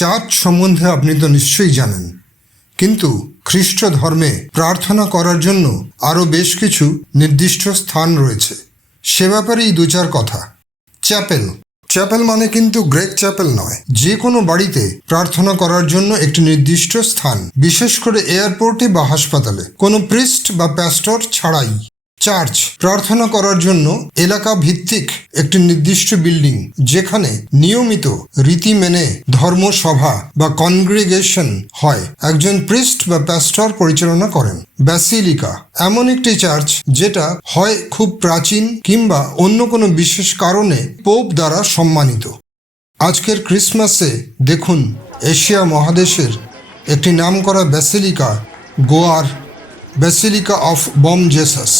Church সম্বন্ধে আপনি তো নিশ্চয়ই জানেন, কিন্তু খ্রিস্ট ধর্মে প্রার্থনা করার জন্য আরও বেশ কিছু নির্দিষ্ট স্থান রয়েছে। সে ব্যাপারেই দু চার কথা। চ্যাপেল চ্যাপেল মানে কিন্তু গ্রেক চ্যাপেল নয়, যে কোনো বাড়িতে প্রার্থনা করার জন্য একটি নির্দিষ্ট স্থান, বিশেষ করে এয়ারপোর্টে বা হাসপাতালে, কোনো প্রিস্ট বা প্যাস্টর ছাড়াই। চার্চ প্রার্থনা করার জন্য এলাকা ভিত্তিক একটি নির্দিষ্ট বিল্ডিং, যেখানে নিয়মিত রীতি মেনে ধর্মসভা বা কনগ্রিগেশন হয়। একজন প্রিস্ট বা প্যাস্টর পরিচালনা করেন। ব্যাসিলিকা এমন একটি চার্চ যেটা হয় খুব প্রাচীন কিংবা অন্য কোনো বিশেষ কারণে পোপ দ্বারা সম্মানিত। আজকের ক্রিসমাসে দেখুন এশিয়া মহাদেশের একটি নামকরা ব্যাসিলিকা, গোয়ার ব্যাসিলিকা অফ বম জেসাস।